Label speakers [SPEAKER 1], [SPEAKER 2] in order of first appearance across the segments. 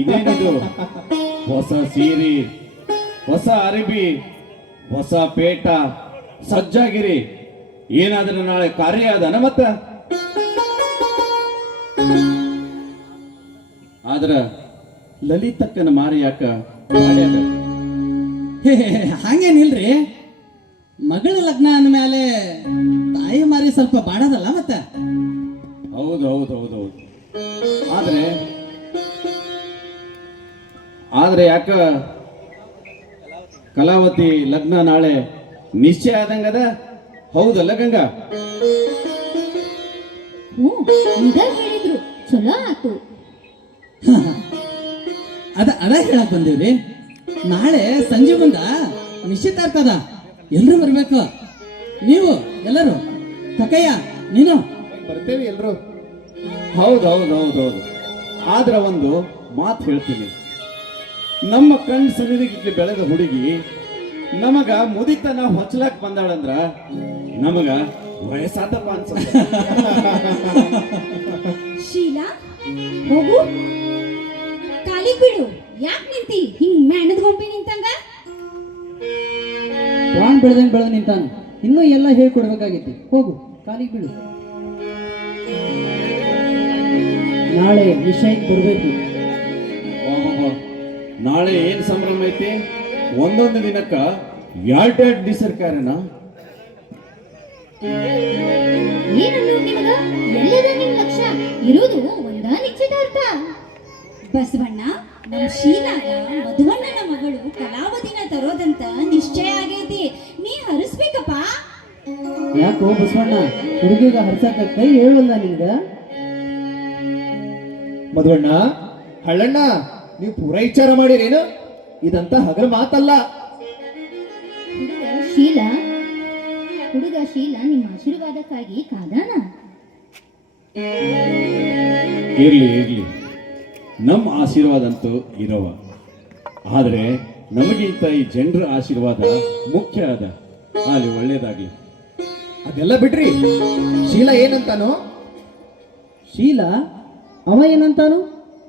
[SPEAKER 1] ಇದೇನಿದು? ಹೊಸ ಸೀರೆ ಹೊಸ ಅರಬಿ ಹೊಸ ಪೇಟ ಸಜ್ಜಾಗಿರಿ. ಏನಾದ್ರೂ ನಾಳೆ ಕಾರ್ಯ ಅದನ ಮತ್ತ? ಆದ್ರ ಲಲಿತಕ್ಕನ ಮಾರಿ ಯಾಕ
[SPEAKER 2] ಹಂಗೇನಿಲ್ರಿ. ಮಗಳ ಲಗ್ನ ಅಂದಮೇಲೆ ತಾಯಿ ಮಾರಿ ಸ್ವಲ್ಪ ಬಾಡದಲ್ಲ ಮತ್ತ?
[SPEAKER 1] ಹೌದು ಹೌದು ಹೌದು ಹೌದು. ಆದ್ರೆ ಆದರೆ ಯಾಕ ಕಲಾವತಿ ಲಗ್ನ ನಾಳೆ ನಿಶ್ಚಯ ಆದಂಗದ? ಹೌದಲ್ಲ ಗಂಗಾ?
[SPEAKER 3] ಹ್ಞೂ ಈಗ ಹೇಳಿದ್ರು. ಚಲೋ ಆತು.
[SPEAKER 2] ಅದ ಅದ ಹೇಳಕ್ ಬಂದೀವ್ರಿ. ನಾಳೆ ಸಂಜೆ ಮುಂದ ನಿಶ್ಚಿತಾರ್ಥದ ಎಲ್ರು ಬರ್ಬೇಕು. ನೀವು ಎಲ್ಲರೂ? ತಕಯ್ಯ ನೀನು?
[SPEAKER 4] ಬರ್ತೇವೆ ಎಲ್ರು.
[SPEAKER 1] ಹೌದು ಹೌದು ಹೌದು ಹೌದು ಆದ್ರೆ ಒಂದು ಮಾತು ಹೇಳ್ತೀನಿ. ನಮ್ಮ ಕಣ್ಣು ಸನ್ನಿಧಿಗೆ ಬೆಳೆದ ಹುಡುಗಿ ನಮಗ ಮುದಿತನ ಹೊಚ್ಚಲಾಕ್ ಬಂದಾಳಂದ್ರ ನಮಗ ವಯಸ್ಸಾದಪ್ಪ ಅನ್ಸುತ್ತೆ.
[SPEAKER 3] ಶೀಲಾ ಹೋಗು. ಕಾಲಿ ಬಿಡು. ಯಾಕ್ ನಿಂತಿ? ಹಿಂಗ್ ಮ್ಯಾಣದ ಗೊಂಬೆ ನಿಂತಂಗ?
[SPEAKER 5] ಪ್ರಾಣ್ ಬೆಳೆದಂಗ್ ಬೆಳೆದ ನಿಂತಾನ. ಇನ್ನೂ ಎಲ್ಲ ಹೇಳ್ಕೊಡ್ಬೇಕಾಗಿತ್ತು. ಹೋಗು ಕಾಲಿಗೆ ಬಿಡು. ನಾಳೆ ವಿಷಯಕ್ಕೆ ಬರಬೇಕು.
[SPEAKER 1] ನಾಳೆ ಏನು ಸಂಭ್ರಮ ಐತಿ? ಒಂದೊಂದು ದಿನಕ್ಕ
[SPEAKER 3] ಕಾರಣ ನಿಮಗ? ಎಲ್ಲದ ನಿಮ್ ಲಕ್ಷ್ಯ ಇರುವುದು ಒಂದ ನಿಶ್ಚಿತಾರ್ಥ. ಬಸವಣ್ಣ ನಮ್ಮ ಶೀಲಾಗ ಮಧುವಣ್ಣನ ಮಗಳು ಕಲಾವದಿನ ತರೋದಂತ ನಿಶ್ಚಯ ಆಗೈತಿ. ನೀ ಹರಿಸ್ಬೇಕಪ್ಪ.
[SPEAKER 5] ಯಾಕೋ ಬಸವಣ್ಣ ಹುಡುಗಿಗ ಹರ್ಸಕ್ಕ ಕೈ ಹೇಳಲ್ಲ ನಿಂಗ
[SPEAKER 4] ಮಧುವಣ್ಣ ಹಳ್ಳಣ್ಣ ನೀವು ಪೂರ ವಿಚಾರ ಮಾಡಿರೇನು? ಇದಂತ ಹಗರ ಮಾತಲ್ಲ.
[SPEAKER 3] ಹುಡುಗ ಶೀಲ ಹುಡುಗ ಶೀಲ ನಿಮ್ಮ ಆಶೀರ್ವಾದಕ್ಕಾಗಿ ಕಾದಾನ?
[SPEAKER 1] ಇರ್ಲಿ ಇರ್ಲಿ. ನಮ್ಮ ಆಶೀರ್ವಾದ ಅಂತೂ ಇರವ. ಆದ್ರೆ ನಮಗಿಂತ ಈ ಜನರ ಆಶೀರ್ವಾದ ಮುಖ್ಯ ಅದ. ಅಲ್ಲಿ ಒಳ್ಳೇದಾಗ್ಲಿ.
[SPEAKER 4] ಅದೆಲ್ಲ ಬಿಡ್ರಿ. ಶೀಲ ಏನಂತಾನೋ?
[SPEAKER 5] ಶೀಲ ಅವ ಏನಂತಾನು?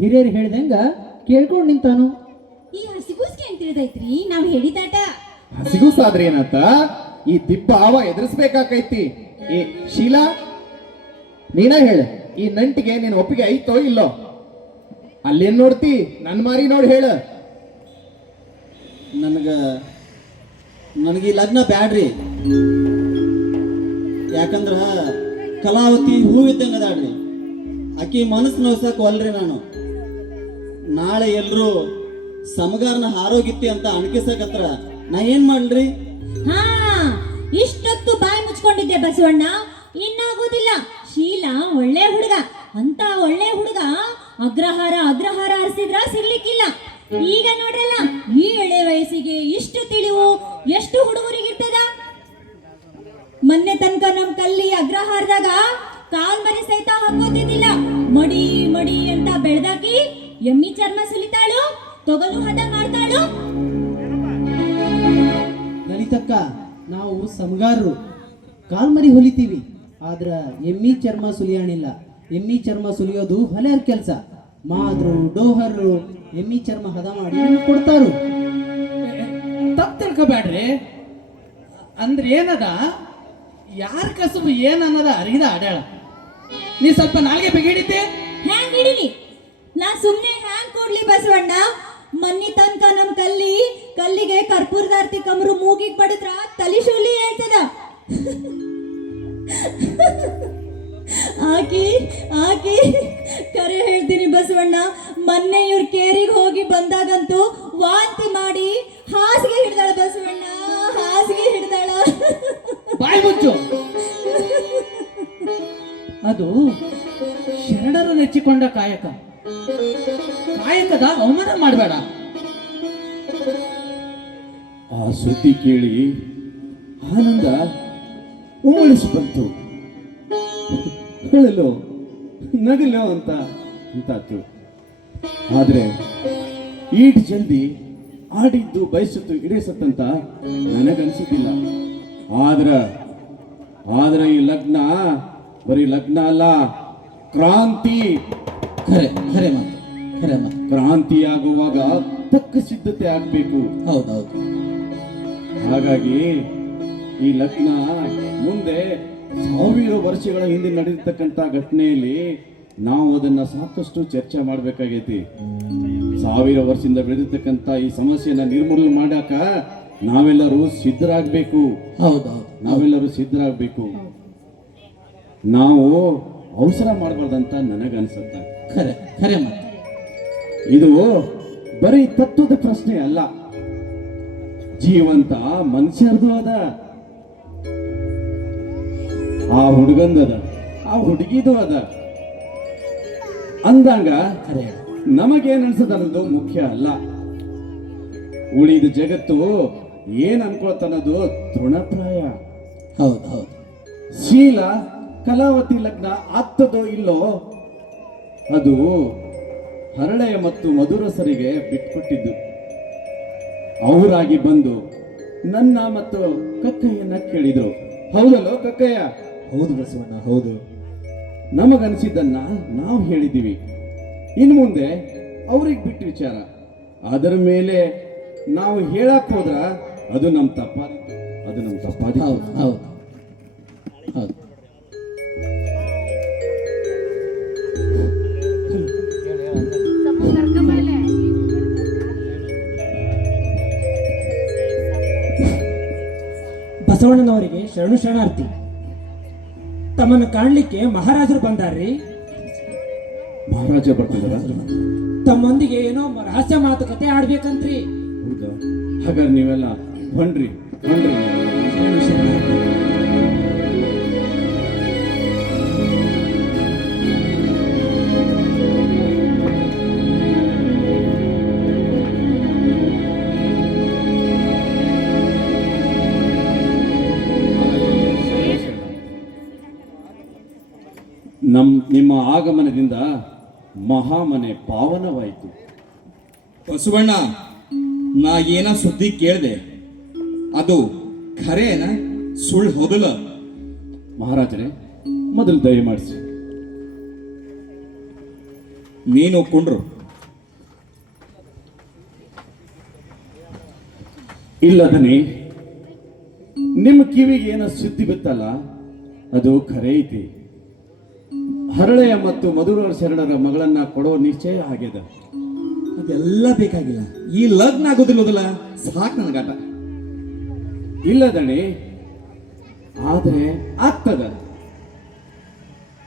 [SPEAKER 5] ಹಿರಿಯರು ಹೇಳ್ದಂಗ ಕೇಳ್ಕೊಂಡು ನಿಂತಾನು.
[SPEAKER 3] ಈ ಹಸಿಗೂಸ್ಗೆ ಅಂತ ತಿಳಿದೈತ್ರಿ? ನಾವ್ ಹೇಳಿದಾಟ.
[SPEAKER 4] ಹಸಿಗುಸಾದ್ರೆ ಏನಂತ? ಈ ದಿಬ್ಬ ಅವ ಎದುರಿಸ್ಬೇಕಾಕೈತಿ. ಏ ಶೀಲಾ ನೀನ ಹೇಳ. ಈ ನಂಟಿಗೆ ನೀನ್ ಒಪ್ಪಿಗೆ ಐತೋ ಇಲ್ಲೋ? ಅಲ್ಲೇನ್ ನೋಡ್ತಿ? ನನ್ ಮಾರಿ ನೋಡಿ ಹೇಳ.
[SPEAKER 2] ನನಗ ನನಗೆ ಈ ಲಗ್ನ ಬ್ಯಾಡ್ರಿ. ಯಾಕಂದ್ರ ಕಲಾವತಿ ಹೂವಿದ್ದಂಗೆ ಅದಾಳ್ರಿ ಆಕಿ ಮನಸ್ಸು ನೋಸಕ್ ಒಲ್ರಿ ನಾನು. ನಾಳೆ ಎಲ್ರು ಸಮಗಾರನ ಹಾರೋಗಿತ್ತಿ ಅಂತ ಅಣಕಿಸಕತ್ರ ನಾ ಏನ್ ಮಾಡ್ಲ್ರಿ
[SPEAKER 3] ಹಾ, ಇಷ್ಟೊತ್ತು ಬಾಯಿ ಮುಚ್ಕೊಂಡಿದ್ದೆ ಬಸವಣ್ಣ. ಇನ್ನಾಗೋದಿಲ್ಲ. ಶೀಲ ಒಳ್ಳೆ ಹುಡುಗ. ಅಂತ ಒಳ್ಳೆ ಹುಡುಗ ಅಗ್ರಹಾರ ಅಗ್ರಹಾರ ಹರಿಸಿದ್ರ ಸಿಗ್ಲಿಕ್ಕಿಲ್ಲ. ಈಗ ನೋಡ್ರಲ್ಲ, ಈ ಎಳೆ ವಯಸ್ಸಿಗೆ ಇಷ್ಟು ತಿಳಿವು, ಎಷ್ಟು ಹುಡುಗರಿಗಿರ್ತದ? ಮೊನ್ನೆ ತನಕ ನಮ್ ಕಲ್ಲಿ ಅಗ್ರಹಾರದಾಗ ಕಾಲ್ ಮರಿ ಸಹಿತ ಹಾಕೋತಿದ್ದಿಲ್ಲ ಮಡಿ ಮಡಿ ಅಂತ ಬೆಳ್ದಾಕಿ ಎಮ್ಮಿ ಚರ್ಮ ಸುಲಿತಾಳು ತೊಗಲು ಹದ ಮಾಡ್ತಾಳು.
[SPEAKER 5] ಲಲಿತಕ್ಕ ನಾವು ಸಮಗಾರರು. ಕಾಲ್ಮರಿ ಹೊಲಿತೀವಿ ಆದ್ರ ಎಮ್ಮಿ ಚರ್ಮ ಸುಲಿಯಾಣಿಲ್ಲ. ಎಮ್ಮಿ ಚರ್ಮ ಸುಲಿಯೋದು ಹೊಲೆಯರ್ ಕೆಲಸ. ಮಾದ್ರು ಡೋಹರ್ರು ಎಮ್ಮಿ ಚರ್ಮ ಹದ ಮಾಡಿ ಕೊಡ್ತಾರು.
[SPEAKER 2] ತಪ್ಪು ತಿಳ್ಕೊಬೇಡ್ರಿ ಅಂದ್ರೆ ಏನದ? ಯಾರ ಕಸುಬು ಏನ್ ಅನ್ನೋದ ಅರಿದ ಅಡ್ಯಾಳ. ನೀ ಸ್ವಲ್ಪ ನಾಲ್ಗೆ ಬಿಗಿಡಿದ್ದೆ
[SPEAKER 3] ಹ್ಯಾಂಗ್ ಹಿಡಿಲಿ? ನಾ ಸುಮ್ನೆ ಹ್ಯಾಂಗ್ ಕೊಡ್ಲಿ ಬಸವಣ್ಣ? ಮನ್ನಿ ತನಕ ನಮ್ ಕಲ್ಲಿ, ಕಲ್ಲಿಗೆ ಕರ್ಪೂರದಾರ್ತಿ ಕಮರು ಮೂಗಿಗೆ ಬಡದ್ರ ತಲಿ ಶೂಲಿ ಹೇಳ್ತದ. ಆಕಿ ಆಕಿ, ಕರೆ ಹೇಳ್ತೀನಿ ಬಸವಣ್ಣ. ಮೊನ್ನೆ ಇವ್ರ ಕೇರಿಗೆ ಹೋಗಿ ಬಂದಾಗಂತೂ ವಾಂತಿ ಮಾಡಿ ಹಾಸಿಗೆ ಹಿಡ್ದಾಳ ಬಸವಣ್ಣ.
[SPEAKER 2] ಬಾಯಿ ಮುಚ್ಚು ಅದು ಶರಣರು ನೆಚ್ಚಿಕೊಂಡ ಕಾಯಕ. ಕಾಯಕದ ಅವಮಾನ ಮಾಡಬೇಡ.
[SPEAKER 1] ಆ ಸುದ್ದಿ ಕೇಳಿ ಆನಂದ ಉಮ್ಮಳಿಸಿ ಬಂತು ಹೇಳಲು ನಗಲು ಅಂತ ಅಂತಾತು. ಆದ್ರೆ ಈಟ್ ಜಲ್ದಿ ಆಡಿದ್ದು ಬಯಸಿತ್ತು ಇಡಿಸತ್ತಂತ ನನಗನ್ಸಿದ್ದಿಲ್ಲ. ಆದ್ರ ಆದ್ರೆ ಈ ಲಗ್ನ ಬರೀ ಲಗ್ನ ಅಲ್ಲ ಕ್ರಾಂತಿ.
[SPEAKER 2] ಖರೆ ಖರೆ ಮಾತು ಖರೆ ಮಾತು.
[SPEAKER 1] ಕ್ರಾಂತಿಯಾಗುವಾಗ ತಕ್ಕ ಸಿದ್ಧತೆ ಆಗ್ಬೇಕು.
[SPEAKER 2] ಹೌದೌದು.
[SPEAKER 1] ಹಾಗಾಗಿ ಈ ಲಗ್ನ ಮುಂದೆ ಸಾವಿರ ವರ್ಷಗಳ ಹಿಂದೆ ನಡೆದಿರ್ತಕ್ಕಂಥ ಘಟನೆಯಲ್ಲಿ ನಾವು ಅದನ್ನ ಸಾಕಷ್ಟು ಚರ್ಚೆ ಮಾಡ್ಬೇಕಾಗೈತಿ. ಸಾವಿರ ವರ್ಷದಿಂದ ಬೆಳೆದಿರ್ತಕ್ಕಂಥ ಈ ಸಮಸ್ಯೆಯನ್ನ ನಿರ್ಮೂಲನೆ ಮಾಡಾಕ ನಾವೆಲ್ಲರೂ ಸಿದ್ಧರಾಗಬೇಕು.
[SPEAKER 2] ಹೌದೌದು.
[SPEAKER 1] ನಾವೆಲ್ಲರೂ ಸಿದ್ಧರಾಗಬೇಕು. ನಾವು ಅವಸರ ಮಾಡಬಾರ್ದಂತ ನನಗನ್ಸುತ್ತೆ.
[SPEAKER 2] ಖರೆ ಖರೆ ಮಾತು
[SPEAKER 1] ಇದು ಬರೀ ತತ್ವದ ಪ್ರಶ್ನೆ ಅಲ್ಲ. ಜೀವಂತ ಮನುಷ್ಯರ್ದು ಅದ. ಆ ಹುಡುಗಂದದ ಆ ಹುಡುಗಿದು ಅದ. ಅಂದಂಗ ನಮಗೇನ್ ಅನ್ಸದ ಅನ್ನೋದು ಮುಖ್ಯ ಅಲ್ಲ. ಉಳಿದ ಜಗತ್ತು ಏನ್ ಅನ್ಕೋತನದು ತೃಣಪ್ರಾಯ.
[SPEAKER 2] ಹೌದು ಹೌದು.
[SPEAKER 1] ಶೀಲ ಕಲಾವತಿ ಲಗ್ನ ಆಗ್ತದೋ ಇಲ್ಲೋ? ಅದು ಹರಳೆಯ ಮತ್ತು ಮಧುರಸರಿಗೆ ಬಿಟ್ಕೊಟ್ಟಿದ್ದು. ಅವರಾಗಿ ಬಂದು ನನ್ನ ಮತ್ತು ಕಕ್ಕಯ್ಯನ ಕೇಳಿದ್ರು. ಹೌದಲ್ಲೋ ಕಕ್ಕಯ್ಯ?
[SPEAKER 2] ಹೌದು ಬಸವಣ್ಣ ಹೌದು.
[SPEAKER 1] ನಮಗನ್ಸಿದ್ದನ್ನ ನಾವು ಹೇಳಿದ್ದೀವಿ. ಇನ್ನು ಮುಂದೆ ಅವ್ರಿಗೆ ಬಿಟ್ಟು ವಿಚಾರ. ಅದರ ಮೇಲೆ ನಾವು ಹೇಳಕ್ ಹೋದ್ರ ಅದು ನಮ್ಮ ತಪ್ಪ. ಅದು ನಮ್ಮ ತಪ್ಪ.
[SPEAKER 2] ಹೌದು ಹೌದು ಹೌದು.
[SPEAKER 6] ಬಸವಣ್ಣನವರಿಗೆ ಶರಣು ಶರಣಾರ್ಥಿ. ತಮ್ಮನ್ನು ಕಾಣಲಿಕ್ಕೆ ಮಹಾರಾಜರು ಬಂದಾರ್ರಿ.
[SPEAKER 1] ಮಹಾರಾಜ ಬರ್ತಿದಾರ?
[SPEAKER 6] ತಮ್ಮೊಂದಿಗೆ ಏನೋ ರಹಸ್ಯ ಮಾತುಕತೆ ಆಡ್ಬೇಕಂತ್ರಿ.
[SPEAKER 1] ಹೌದಾ? ಹಾಗಾದ್ರೆ ನೀವೆಲ್ಲ ಬನ್ರಿ ಬನ್ರಿ. ನಮ್ಮ ನಿಮ್ಮ ಆಗಮನದಿಂದ ಮಹಾಮನೆ ಪಾವನವಾಯಿತು.
[SPEAKER 7] ಬಸವಣ್ಣ ನಾ ಏನ ಸುದ್ದಿ ಕೇಳಿದೆ? ಅದು ಖರೇನ? ಸುಳ್ಳು ಹೊದಲ
[SPEAKER 1] ಮಹಾರಾಜರೇ ಮೊದಲು ದಯಮಾಡಿಸಿ
[SPEAKER 7] ನೀನು ಒಪ್ಕೊಂಡ್ರು
[SPEAKER 1] ಇಲ್ಲದನಿ ನಿಮ್ಮ ಕಿವಿಗೆ ಏನೋ ಸುದ್ದಿ ಬಿತ್ತಲ್ಲ? ಅದು ಖರೆ ಐತಿ. ಹರಳೆಯ ಮತ್ತು ಮಧುರ ಶರಣರ ಮಗಳನ್ನ ಕೊಡೋ ನಿಶ್ಚಯ ಆಗ್ಯದ
[SPEAKER 7] ಅದೆಲ್ಲ ಬೇಕಾಗಿಲ್ಲ. ಈ ಲಗ್ನ ಆಗೋದಿಲ್ಲದಲ್ಲ ಸಾಕು ನನಗಾಟ
[SPEAKER 1] ಇಲ್ಲದಣಿ ಆದರೆ ಆಗ್ತದ?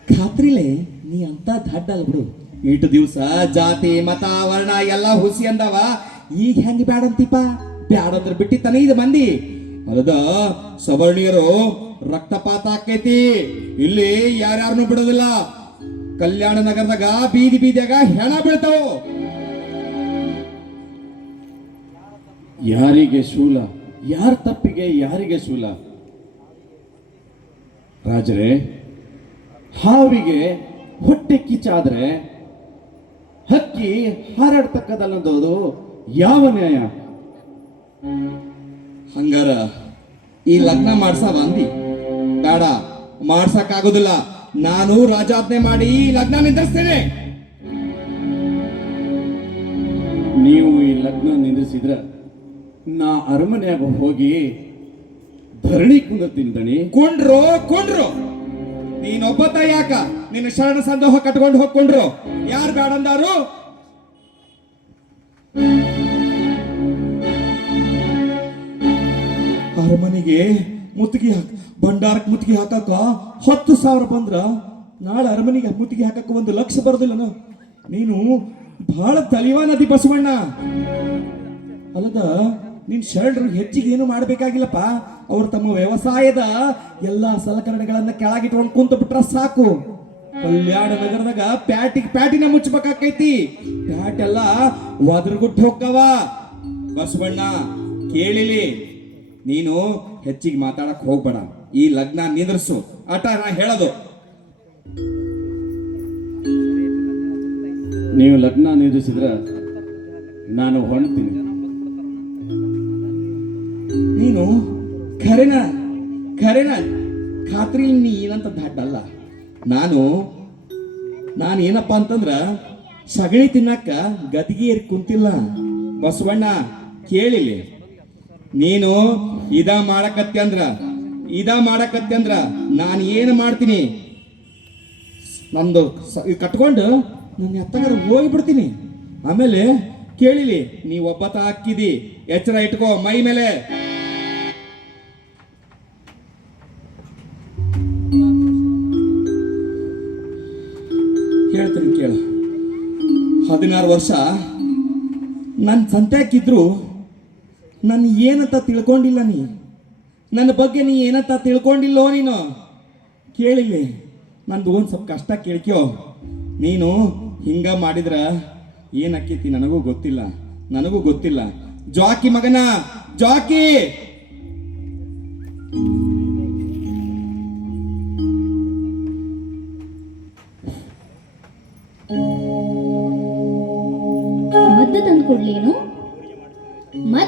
[SPEAKER 7] ಖಾತ್ರಿಲೆ ನೀ ಅಂತ ದಡ್ಡ ಅಲ್ಲ ಬಿಡು. ಇಟ್ಟು ದಿವಸ ಜಾತಿ ಮತ ವರ್ಣ ಎಲ್ಲ ಹುಸಿ ಅಂದವ. ಈಗ ಹೆಂಗ್ ಬ್ಯಾಡಂತಿಪ್ಪ ಅಂತೀಪ? ಬ್ಯಾಡ ಅಂದ್ರೆ ಬಿಟ್ಟಿತ್ತಾನೆ ಇದು ಮಂದಿ. ಅಲ್ಲದ ಸವರ್ಣೀಯರು ರಕ್ತಪಾತ ಆಕೈತಿ. ಇಲ್ಲಿ ಯಾರ್ಯಾರನ್ನು ಬಿಡೋದಿಲ್ಲ. ಕಲ್ಯಾಣ ನಗರದಾಗ ಬೀದಿ ಬೀದಿಯಾಗ ಹೆಣ ಬೀಳ್ತಾವ.
[SPEAKER 1] ಯಾರಿಗೆ ಶೂಲ? ಯಾರ ತಪ್ಪಿಗೆ ಯಾರಿಗೆ ಶೂಲ? ರಾಜರೇ ಹಾವಿಗೆ ಹೊಟ್ಟೆ ಕಿಚ್ಚಾದ್ರೆ ಹಕ್ಕಿ ಹಾರಾಡ್ತಕ್ಕದಲ್ಲದೋದು ಯಾವ ನ್ಯಾಯ?
[SPEAKER 7] ಹಂಗಾರ ಈ ಲಗ್ನ ಮಾಡ್ಸ ಅಂದಿ? ಬೇಡ ಮಾಡ್ಸಕ್ ಆಗೋದಿಲ್ಲ ನಾನು ರಾಜಾಜ್ಞೆ ಮಾಡಿ ಈ ಲಗ್ನ ನಿಂದ್ರಿಸ್ತೇನೆ.
[SPEAKER 1] ನೀವು ಈ ಲಗ್ನ ನಿಂದ್ರಿಸಿದ್ರ ನಾ ಅರಮನೆಯಾಗ ಹೋಗಿ ಧರಣಿ ಕುಂದರ್ತೀನಿ ದಣಿ
[SPEAKER 7] ಕೊಂಡ್ರು ಕೊಂಡ್ರು. ನೀನೊಬ್ಬತ ಯಾಕ ನಿನ್ನ ಶರಣ ಸಂದೋಹ ಕಟ್ಕೊಂಡು ಹೋಗ್ಕೊಂಡ್ರು ಯಾರು ಬೇಡಂದಾರು ಅರಮನೆಗೆ ಮುತ್ತಿಗೆ ಹಾಕ, ಭಂಡಾರಕ್ಕೆ ಮುತ್ತಿಗೆ ಹಾಕಾಕ ಹತ್ತು ಸಾವಿರ ಬಂದ್ರ. ನಾಳೆ ಅರಮನೆಗೆ ಮುತ್ತಿಗೆ ಹಾಕಕ್ಕ ಒಂದು ಲಕ್ಷ ಬರೋದಿಲ್ಲನ ನೀನು ಬಹಳ ತಲಿವಾನದಿ ಬಸವಣ್ಣ. ಅಲ್ಲದ ನಿನ್ ಶರಣರು ಹೆಚ್ಚಿಗೆ ಏನು ಮಾಡಬೇಕಾಗಿಲ್ಲಪ್ಪ? ಅವ್ರು ತಮ್ಮ ವ್ಯವಸಾಯದ ಎಲ್ಲಾ ಸಲಕರಣೆಗಳನ್ನ ಕೆಳಗಿಟ್ಕೊಂಡು ಕುಂತ ಬಿಟ್ರ ಸಾಕು. ಕಲ್ಯಾಣ ನಗರದಾಗ ಪ್ಯಾಟಿಗೆ ಪ್ಯಾಟಿನ ಮುಚ್ಚಬೇಕಾಕೈತಿ. ಪ್ಯಾಟ್ ಎಲ್ಲ ಒದರ್ಗುಟ್ಟು ಹೋಕ್ಕವ. ಬಸವಣ್ಣ, ಕೇಳಿಲಿ. ನೀನು ಹೆಚ್ಚಿಗೆ ಮಾತಾಡಕ್ ಹೋಗ್ಬೇಡ. ಈ ಲಗ್ನ ನಿಂದ್ರಿಸು. ಅಟ ನಾ ಹೇಳದು.
[SPEAKER 1] ನೀವು ಲಗ್ನ ನಿಂದ್ರಿಸಿದ್ರ ನಾನು ಹೊಣ್ತೀನಿ
[SPEAKER 7] ನೀನು ಖರೇನ ಖರೇನ ಖಾತ್ರಿ ನೀ ಏನಂತ ದಡ್ಡಲ್ಲ ನಾನು ನಾನು ಏನಪ್ಪ ಅಂತಂದ್ರ ಸಗಣಿ ತಿನ್ನಕ್ಕ ಗದ್ಗೆ ಏರಿ ಕುಂತಿಲ್ಲ. ಬಸವಣ್ಣ, ಕೇಳಿಲಿ. ನೀನು ಇದ ಮಾಡಕತ್ತೆ ಅಂದ್ರ, ಇದ ಮಾಡಕತ್ತೆ ಅಂದ್ರ ನಾನು ಏನು ಮಾಡ್ತೀನಿ? ನಮ್ದು ಕಟ್ಕೊಂಡು ನನ್ನ ಎತ್ತಗಾರ ಹೋಗ್ಬಿಡ್ತೀನಿ. ಆಮೇಲೆ ಕೇಳಿಲಿ, ನೀ ಒಬ್ಬತ ಹಾಕಿದಿ, ಎಚ್ಚರ ಇಟ್ಕೋ ಮೈ ಮೇಲೆ. ಹದಿನಾರು ವರ್ಷ ನನ್ನ ಸಂತ್ಯಾಕಿದ್ರು ನನ್ನ ಏನಂತ ತಿಳ್ಕೊಂಡಿಲ್ಲ ನೀ? ನನ್ನ ಬಗ್ಗೆ ನೀ ಏನಂತ ತಿಳ್ಕೊಂಡಿಲ್ಲೋ ನೀನು? ಕೇಳಿಲ್ಲ, ನಂದು ಒಂದು ಸ್ವಲ್ಪ ಕಷ್ಟ ಕೇಳ್ಕ್ಯೋ ನೀನು ಹಿಂಗ ಮಾಡಿದ್ರ ಏನಕ್ಕೈತಿ ನನಗೂ ಗೊತ್ತಿಲ್ಲ ನನಗೂ ಗೊತ್ತಿಲ್ಲ. ಜಾಕಿ ಮಗನ, ಜಾಕಿ!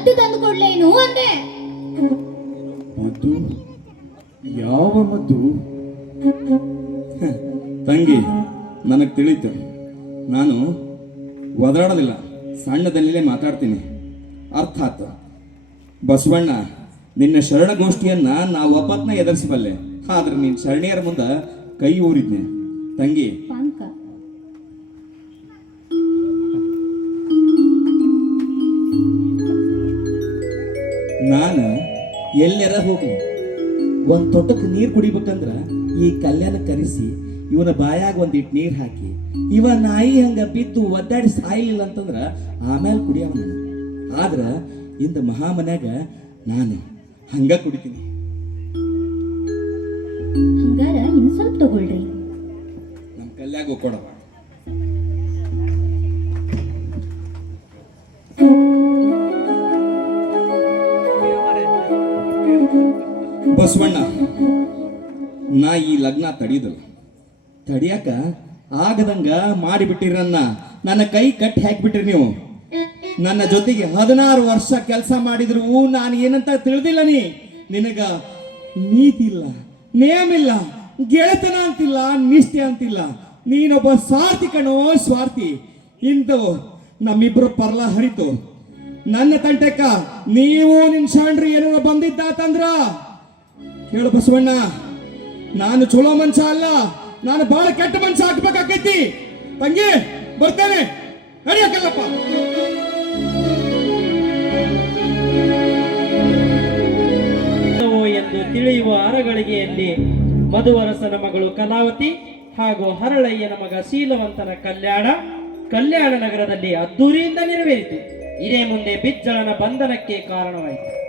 [SPEAKER 3] ಮದ್ದು ತಂದು ಕೊಡ್ಲೇನು ಅಂದೆ.
[SPEAKER 1] ಮದ್ದು? ಯಾವ ಮದ್ದು?
[SPEAKER 7] ತಂಗಿ, ನನಗೆ ತಿಳಿತು. ನಾನು ಒದರಾಡೋದಿಲ್ಲ ಸಣ್ಣದಲ್ಲೇ ಮಾತಾಡ್ತೀನಿ. ಅರ್ಥಾತ್, ಬಸವಣ್ಣ, ನಿನ್ನ ಶರಣಗೋಷ್ಠಿಯನ್ನ ನಾ ಒಬ್ಬತ್ನ ಎದುರಿಸಬಲ್ಲೆ. ಆದ್ರೆ ನೀನು ಶರಣಿಯರ ಮುಂದೆ ಕೈ ಊರಿದ್ನೆ. ತಂಗಿ ನಾನು ಎಲ್ಲೆರ ಹೋಗಿ ಒಂದು ತೊಟ್ಟಕ್ಕೆ ನೀರು ಕುಡಿಬೇಕಂದ್ರ ಈ ಕಲ್ಯಾಣ ಕರೆಸಿ ಇವನ ಬಾಯಾಗ ಒಂದಿಟ್ಟು ನೀರು ಹಾಕಿ ಇವ ನಾಯಿ ಹಂಗ ಬಿದ್ದು ಒದ್ದಾಡಿ ಸಾಯಲಿಲ್ಲ ಅಂತಂದ್ರ ಆಮೇಲೆ ಕುಡಿಯವ ಆದ್ರೆ ಇಂದ ಮಹಾಮನ್ಯಾಗ ನಾನು ಹಂಗ ಕುಡಿತೀನಿ.
[SPEAKER 3] ಹಂಗಾರ ಇನ್ ಸ್ವಲ್ಪ ತಗೊಳ್ರಿ.
[SPEAKER 7] ನಮ್ಮ ಕಲ್ಯಾಗ ಕೊಡವ ಬಸವಣ್ಣ, ನಾ ಈ ಲಗ್ನ ತಡೀದಲ್ಲ ತಡಿಯಾಕ ಆಗದಂಗ ಮಾಡಿಬಿಟ್ಟಿರಿ ನನ್ನ. ನನ್ನ ಕೈ ಕಟ್ಟಿ ಹಾಕಿಬಿಟ್ರಿ ನೀವು. ನನ್ನ ಜೊತೆಗೆ ಹದಿನಾರು ವರ್ಷ ಕೆಲಸ ಮಾಡಿದ್ರು, ನಾನು ಏನಂತ ತಿಳಿದಿಲ್ಲ ನೀ. ನಿನಗ ನೀತಿ ಇಲ್ಲ ನೇಮ ಇಲ್ಲ ಗೆಳೆತನ ಅಂತಿಲ್ಲ, ನಿಷ್ಠೆ ಅಂತಿಲ್ಲ. ನೀನೊಬ್ಬ ಸ್ವಾರ್ಥಿ ಕಣೋ, ಸ್ವಾರ್ಥಿ. ಇಂದು ನಮ್ಮಿಬ್ರು ಪರ್ಲ ಹರಿತು. ನನ್ನ ತಂಟೆಕ್ಕ, ನೀವು ನಿನ್ ಶಾಂಡ್ರಿ ಏನೋ ಬಂದಿದ್ದಾತಂದ್ರ? ಕೇಳು ಬಸವಣ್ಣ, ನಾನು ಚಲೋ ಮನುಷ್ಯ ಅಲ್ಲ, ನಾನು ಬಹಳ ಕೆಟ್ಟ ಮನುಷ್ಯ ಹಾಕ್ಬೇಕಾಕೈತಿ. ತಂಗಿ, ಬರ್ತೇನೆ. ನಡಿಯಕ್ಕಲ್ಲಪ್ಪ
[SPEAKER 8] ಎಲ್ಲವೋ ಎಂದು ತಿಳಿಯುವ ಅರಗಳಿಗೆಯಲ್ಲಿ ಮಧುವರಸನ ಮಗಳು ಕಲಾವತಿ ಹಾಗೂ ಹರಳಯ್ಯನ ಮಗ ಶೀಲವಂತನ ಕಲ್ಯಾಣ ಕಲ್ಯಾಣ ನಗರದಲ್ಲಿ ಅದ್ದೂರಿಯಿಂದ ನೆರವೇರಿತು. ಇದೇ ಮುಂದೆ ಬಿಜ್ಜಳನ ಬಂಧನಕ್ಕೆ ಕಾರಣವಾಯಿತು.